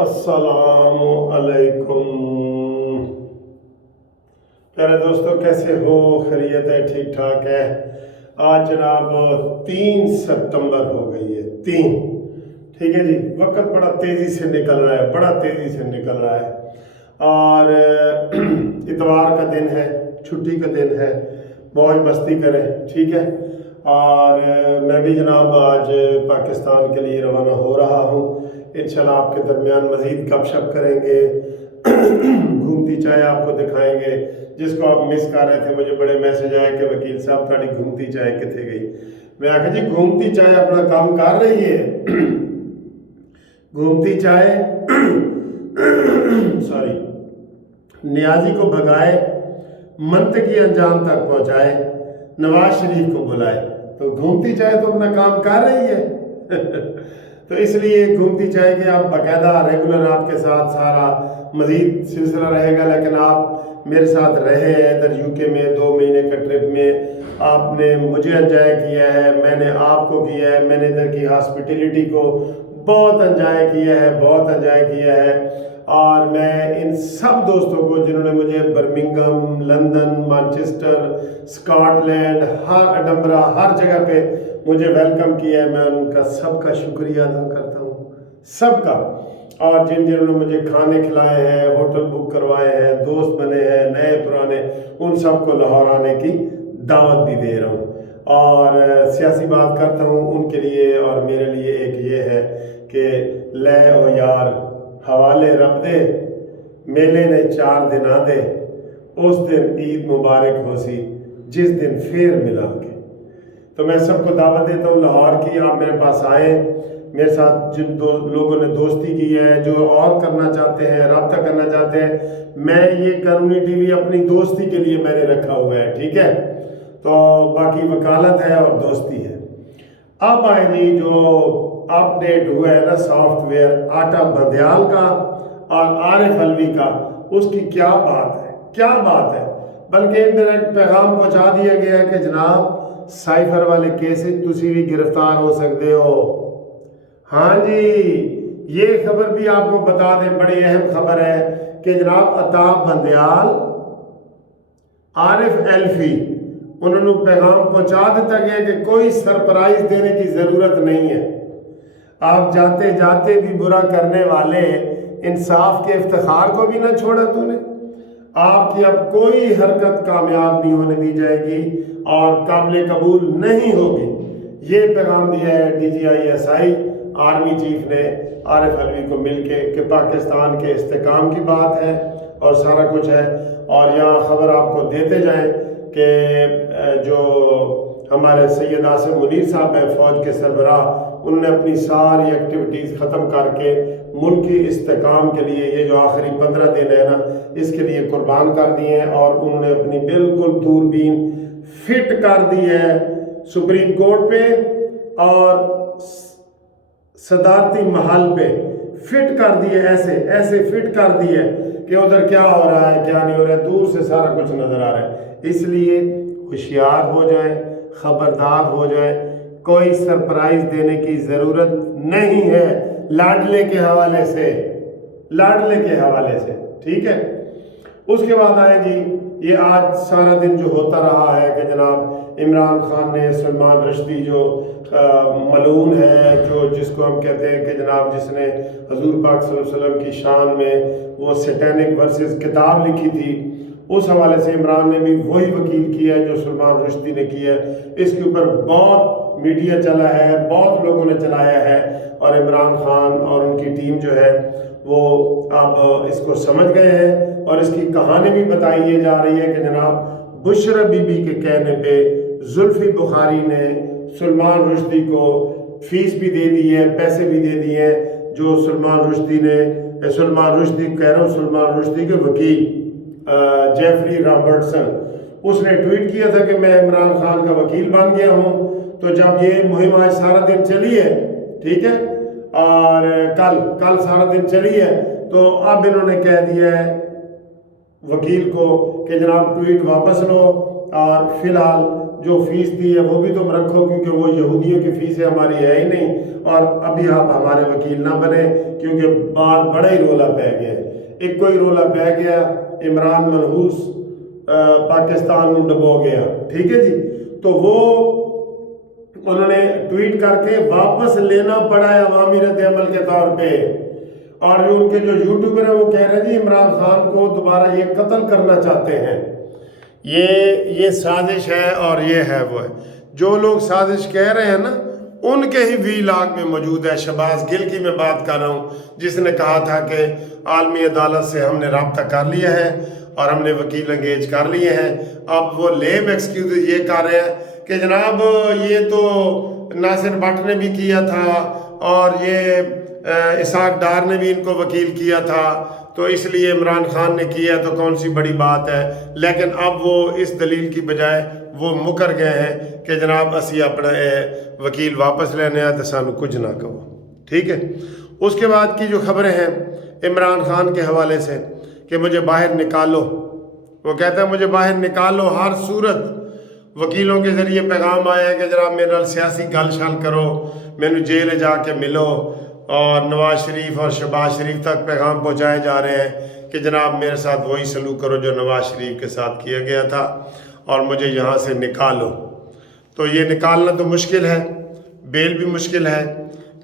अस्सलाम अलैकुम। प्यारे दोस्तों, कैसे हो? खैरियत है? ठीक ठाक है? आज जनाब 3 सितंबर हो गई है। 3, ठीक है जी। वक्त बड़ा तेज़ी से निकल रहा है, बड़ा तेज़ी से निकल रहा है। और इतवार का दिन है, छुट्टी का दिन है, मौज मस्ती करें, ठीक है। और मैं भी जनाब आज पाकिस्तान के लिए रवाना हो रहा हूँ। इंशाल्लाह आपके दरमियान मज़ीद गपशप करेंगे, घूमती चाय आपको दिखाएंगे। जिसको आप मिस कर रहे थे, मुझे बड़े मैसेज आए कि वकील साहब थाड़ी घूमती चाय कितने गई। मैं आखा जी घूमती चाय अपना काम कर रही है। घूमती चाय सॉरी, नियाजी को भगाए, मंतकी अंजाम तक पहुंचाए, नवाज शरीफ को बुलाए। तो घूमती चाय तो अपना काम कर रही है। तो इसलिए घूमती चाय के आप बाकायदा रेगुलर आपके साथ सारा मज़ीद सिलसिला रहेगा। लेकिन आप मेरे साथ रहे हैं इधर यूके में 2 महीने का ट्रिप में, आपने मुझे एंजॉय किया है, मैंने आपको किया है, मैंने इधर की हॉस्पिटलिटी को बहुत एंजॉय किया है, बहुत एंजॉय किया है। और मैं इन सब दोस्तों को जिन्होंने मुझे बर्मिंघम, लंदन, मैनचेस्टर, स्कॉटलैंड, हर एडनबरा, हर जगह पे मुझे वेलकम किया है, मैं उनका सबका शुक्रिया अदा करता हूँ, सबका। और जिन्होंने मुझे खाने खिलाए हैं, होटल बुक करवाए हैं, दोस्त बने हैं नए पुराने, उन सबको लाहौर आने की दावत भी दे रहा हूँ। और सियासी बात करता हूँ उनके लिए, और मेरे लिए एक ये है कि ले ओ यार हवाले रब दे, मेले ने 4 दिन आदे, उस दिन ईद मुबारक हो सी जिस दिन फिर मिलांगे। तो मैं सबको दावत देता हूँ लाहौर की, आप मेरे पास आए, मेरे साथ जिन लोगों ने दोस्ती की है, जो और करना चाहते हैं, रब्ता करना चाहते हैं, मैं ये करूनी टीवी अपनी दोस्ती के लिए मैंने रखा हुआ है, ठीक है। तो बाकी वकालत है और दोस्ती है। अब आए जी जो अपडेट हुआ है ना सॉफ्टवेयर आटा बंदयाल का और आरिफ अलवी का, उसकी क्या बात है, क्या बात है। बल्कि इंडायरेक्ट पैगाम पहुंचा दिया गया है कि जनाब साइफर वाले केस तुसी भी गिरफ्तार हो सकते हो। हाँ जी, ये खबर भी आपको बता दें, बड़ी अहम खबर है कि जनाब अताब बंदयाल, आरिफ एल्फी, उन्होंने पैगाम पहुंचा देता गया कि कोई सरप्राइज देने की ज़रूरत नहीं है। आप जाते जाते भी बुरा करने वाले इंसाफ के इफ्तिखार को भी ना छोड़ा तूने। आपकी अब कोई हरकत कामयाब नहीं होने दी जाएगी और काबिल कबूल नहीं होगी। ये पैगाम दिया है DGI आर्मी चीफ ने आरिफ अलवी को मिलके कि पाकिस्तान के इस्तेकाम की बात है और सारा कुछ है। और यहाँ ख़बर आपको देते जाएं कि जो हमारे सैयद आसिम मुनीर साहब हैं फ़ौज के सरबराह, उन्होंने अपनी सारी एक्टिविटीज़ ख़त्म करके मुल्की इस्तेकाम के लिए ये जो आखिरी 15 दिन है ना, इसके लिए कुर्बान कर दिए हैं। और उन्होंने अपनी बिल्कुल दूरबीन फिट कर दी है सुप्रीम कोर्ट पे और सदारती महल पे फिट कर दिए, ऐसे ऐसे फिट कर दिए कि उधर क्या हो रहा है क्या नहीं हो रहा है, दूर से सारा कुछ नज़र आ रहा है। इसलिए होशियार हो जाए, खबरदार हो जाए, कोई सरप्राइज देने की ज़रूरत नहीं है लाडले के हवाले से, लाडले के हवाले से, ठीक है। उसके बाद आए जी ये आज सारा दिन जो होता रहा है कि जनाब इमरान खान ने सलमान रश्दी जो मलून है, जो जिसको हम कहते हैं कि जनाब जिसने हजूर पाक सल्लल्लाहु अलैहि वसल्लम की शान में वो सैटेनिक वर्सेस किताब लिखी थी, उस हवाले से इमरान ने भी वही वकील किया है जो सलमान रश्दी ने किया है। इसके ऊपर बहुत मीडिया चला है, बहुत लोगों ने चलाया है, और इमरान खान और उनकी टीम जो है वो अब इसको समझ गए हैं। और इसकी कहानी भी बताई जा रही है कि जनाब बुशरा बीबी के कहने पे जुल्फी बुखारी ने सलमान रुश्दी को फीस भी दे दी है, पैसे भी दे दिए हैं। जो सलमान रुश्दी ने, सलमान रुश्दी कह रहा हूँ, सलमान रुश्दी के वकील जेफरी रॉबर्टसन, उसने ट्वीट किया था कि मैं इमरान खान का वकील बन गया हूँ। तो जब ये मुहिम आज सारा दिन चली है, ठीक है, और कल सारा दिन चली है, तो अब इन्होंने कह दिया है वकील को कि जनाब ट्वीट वापस लो और फिलहाल जो फीस दी है वो भी तुम रखो, क्योंकि वो यहूदियों की फीस है, हमारी है ही नहीं, और अभी आप हमारे वकील ना बने, क्योंकि बात बड़ा ही रोला पै गया। एक कोई रोला पै गया, इमरान मनहूस पाकिस्तान में डबो गया, ठीक है जी। तो वो उन्होंने ट्वीट करके वापस लेना पड़ा है अवामी रद्द-ए-अमल के तौर पे। और जो उनके जो यूट्यूबर है वो कह रहे हैं जी इमरान खान को दोबारा ये कत्ल करना चाहते हैं, ये साजिश है और ये है वो है। जो लोग साजिश कह रहे हैं ना, उनके ही वीलॉग में मौजूद है। शहबाज गिल की मैं बात कर रहा हूँ, जिसने कहा था कि आलमी अदालत से हमने रब्ता कर लिया है और हमने वकील अंगेज कर लिए हैं। अब वो लेम एक्सक्यूज ये कर रहे हैं कि जनाब ये तो नासिर भट्ट ने भी किया था और ये इसाक डार ने भी इनको वकील किया था, तो इसलिए इमरान खान ने किया तो कौन सी बड़ी बात है। लेकिन अब वो इस दलील की बजाय वो मुकर गए हैं कि जनाब असी अपना वकील वापस लेने आए तो सानू कुछ ना कहो, ठीक है। उसके बाद की जो खबरें हैं इमरान खान के हवाले से कि मुझे बाहर निकालो, वो कहता है मुझे बाहर निकालो हर सूरत। वकीलों के ज़रिए पैगाम आया है कि जनाब मेरे नाल सियासी गल शल करो, मैनू जेल जाके मिलो, और नवाज शरीफ और शहबाज शरीफ तक पैगाम पहुँचाए जा रहे हैं कि जनाब मेरे साथ वही सलूक करो जो नवाज शरीफ के साथ किया गया था और मुझे यहाँ से निकालो। तो ये निकालना तो मुश्किल है, बेल भी मुश्किल है।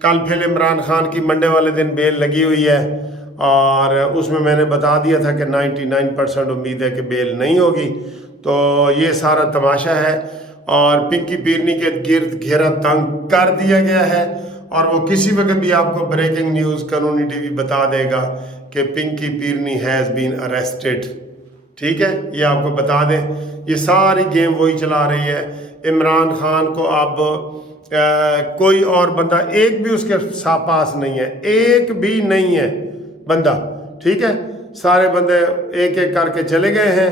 कल फिर इमरान खान की मंडे वाले दिन बेल लगी हुई है और उसमें मैंने बता दिया था कि 99% उम्मीद है कि बेल नहीं होगी। तो ये सारा तमाशा है और पिंकी पीरनी के गिर्द घेरा तंग कर दिया गया है और वो किसी वक्त भी आपको ब्रेकिंग न्यूज़ कानूनी टीवी बता देगा कि Pinky Peerni has been arrested, ठीक है। ये आपको बता दें, ये सारी गेम वही चला रही है। इमरान खान को अब कोई और बंदा एक भी उसके पास नहीं है, एक भी नहीं है बंदा, ठीक है। सारे बंदे एक एक करके चले गए हैं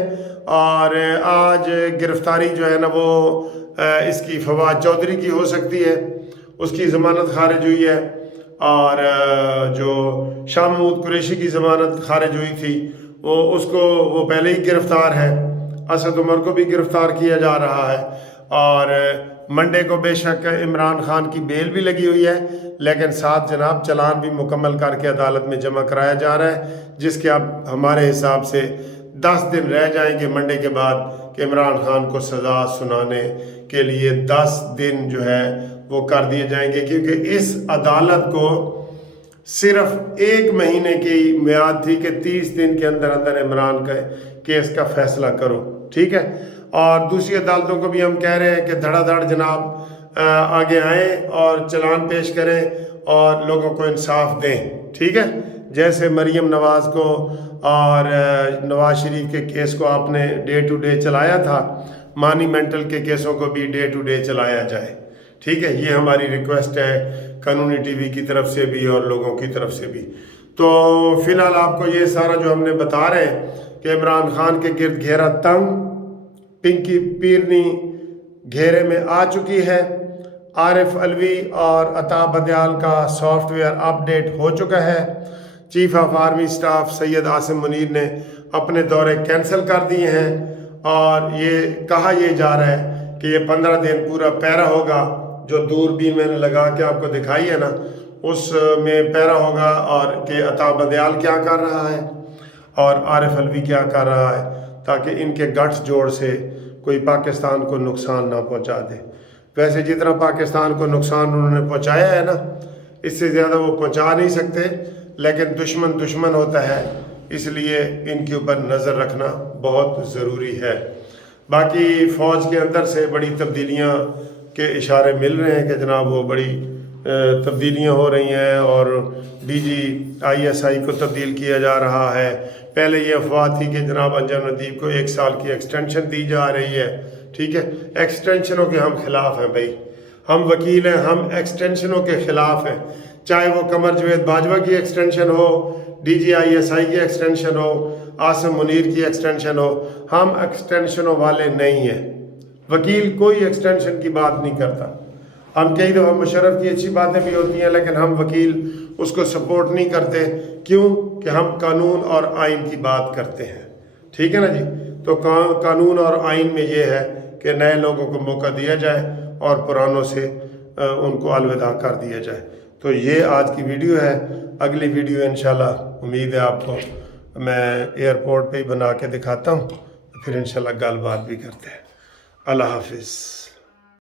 और आज गिरफ्तारी जो है ना वो इसकी फवाद चौधरी की हो सकती है, उसकी ज़मानत खारिज हुई है, और जो शाह महमूद कुरैशी की ज़मानत खारिज हुई थी वो पहले ही गिरफ़्तार है। असद उमर को भी गिरफ़्तार किया जा रहा है और मंडे को बेशक इमरान खान की बेल भी लगी हुई है, लेकिन साथ जनाब चलान भी मुकम्मल करके अदालत में जमा कराया जा रहा है, जिसके अब हमारे हिसाब से 10 दिन रह जाएंगे मंडे के बाद कि इमरान खान को सज़ा सुनाने के लिए 10 दिन जो है वो कर दिए जाएंगे, क्योंकि इस अदालत को सिर्फ 1 महीने की मियाद थी कि 30 दिन के अंदर अंदर इमरान के केस का फैसला करो, ठीक है। और दूसरी अदालतों को भी हम कह रहे हैं कि धड़ाधड़ जनाब आगे आएँ और चलान पेश करें और लोगों को इंसाफ दें, ठीक है। जैसे मरीम नवाज़ को और नवाज शरीफ के केस को आपने डे टू डे चलाया था, मॉन्यूमेंटल के केसों को भी डे टू डे चलाया जाए, ठीक है। ये हमारी रिक्वेस्ट है कानूनी टीवी की तरफ से भी और लोगों की तरफ से भी। तो फ़िलहाल आपको ये सारा जो हमने बता रहे हैं कि इमरान खान के गिर्द घेरा तंग, पिंकी पीरनी घेरे में आ चुकी है, आरिफ अलवी और अता बदयाल का सॉफ्टवेयर अपडेट हो चुका है, chief of army staff Syed Asim Munir ने अपने दौरे कैंसिल कर दिए हैं और ये कहा जा रहा है कि ये 15 दिन पूरा पैरा होगा, जो दूरबीन मैंने लगा के आपको दिखाई है ना उसमें पैरा होगा, और कि अता बदयाल क्या कर रहा है और आरिफ अलवी क्या कर रहा है, ताकि इनके गठस जोड़ से कोई पाकिस्तान को नुकसान ना पहुंचा दे। वैसे जितना पाकिस्तान को नुकसान उन्होंने पहुंचाया है ना, इससे ज़्यादा वो पहुंचा नहीं सकते, लेकिन दुश्मन होता है, इसलिए इनके ऊपर नज़र रखना बहुत ज़रूरी है। बाकी फ़ौज के अंदर से बड़ी तब्दीलियाँ के इशारे मिल रहे हैं कि जनाब वो बड़ी तब्दीलियाँ हो रही हैं और DG ISI को तब्दील किया जा रहा है। पहले ये अफवाह थी कि जनाब अंजम नदीम को 1 साल की एक्सटेंशन दी जा रही है, ठीक है। एक्सटेंशनों के हम खिलाफ हैं भाई, हम वकील हैं, हम एक्सटेंशनों के ख़िलाफ़ हैं, चाहे वो कमर जवेद बाजवा की एक्सटेंशन हो, DG ISI की एक्सटेंशन हो, आसिम मुनीर की एक्सटेंशन हो, हम एक्सटेंशनों वाले नहीं हैं। वकील कोई एक्सटेंशन की बात नहीं करता। हम कई दफ़ा मुशर्रफ की अच्छी बातें भी होती हैं, लेकिन हम वकील उसको सपोर्ट नहीं करते, क्यों कि हम कानून और आइन की बात करते हैं, ठीक है ना जी। तो कानून और आइन में ये है کہ نئے لوگوں کو موقع دیا جائے اور پرانوں سے ان کو الوداع کر دیا جائے۔ تو یہ آج کی ویڈیو ہے۔ اگلی ویڈیو انشاءاللہ امید ہے آپ کو میں ایئرپورٹ پہ ہی بنا کے دکھاتا ہوں، پھر انشاءاللہ گل بات بھی کرتے ہیں۔ اللہ حافظ۔